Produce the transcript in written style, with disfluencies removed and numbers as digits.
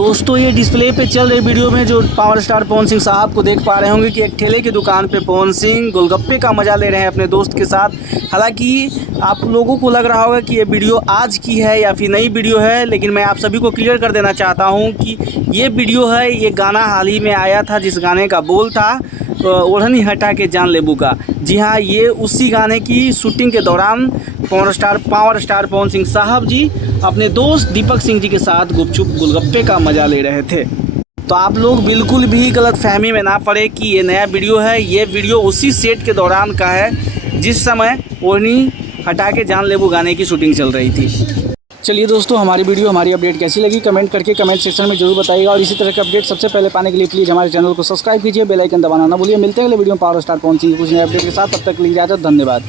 दोस्तों ये डिस्प्ले पे चल रही वीडियो में जो पावर स्टार पवन सिंह साहब को देख पा रहे होंगे कि एक ठेले की दुकान पे पवन सिंह गोलगप्पे का मज़ा ले रहे हैं अपने दोस्त के साथ। हालांकि आप लोगों को लग रहा होगा कि ये वीडियो आज की है या फिर नई वीडियो है, लेकिन मैं आप सभी को क्लियर कर देना चाहता हूँ कि ये वीडियो है, ये गाना हाल ही में आया था जिस गाने का बोल था ओढ़नी हटा के जान लेबू का। जी हाँ, ये उसी गाने की शूटिंग के दौरान पावर स्टार पवन सिंह साहब जी अपने दोस्त दीपक सिंह जी के साथ गुपचुप गोलगप्पे का मज़ा ले रहे थे। तो आप लोग बिल्कुल भी गलत फहमी में ना पड़े कि ये नया वीडियो है। ये वीडियो उसी सेट के दौरान का है जिस समय ओढ़नी हटा के जान लेबू गाने की शूटिंग चल रही थी। चलिए दोस्तों, हमारी वीडियो हमारी अपडेट कैसी लगी कमेंट करके कमेंट सेक्शन में जरूर बताइएगा। और इसी तरह के अपडेट सबसे पहले पाने के लिए प्लीज़ हमारे चैनल को सब्सक्राइब कीजिए, बेल आइकन दबाना ना भूलिए। मिलते हैं अगले वीडियो में पावर स्टार पवन सिंह कुछ नए अपडेट के साथ। तब तक के लिए इजाज़त, धन्यवाद।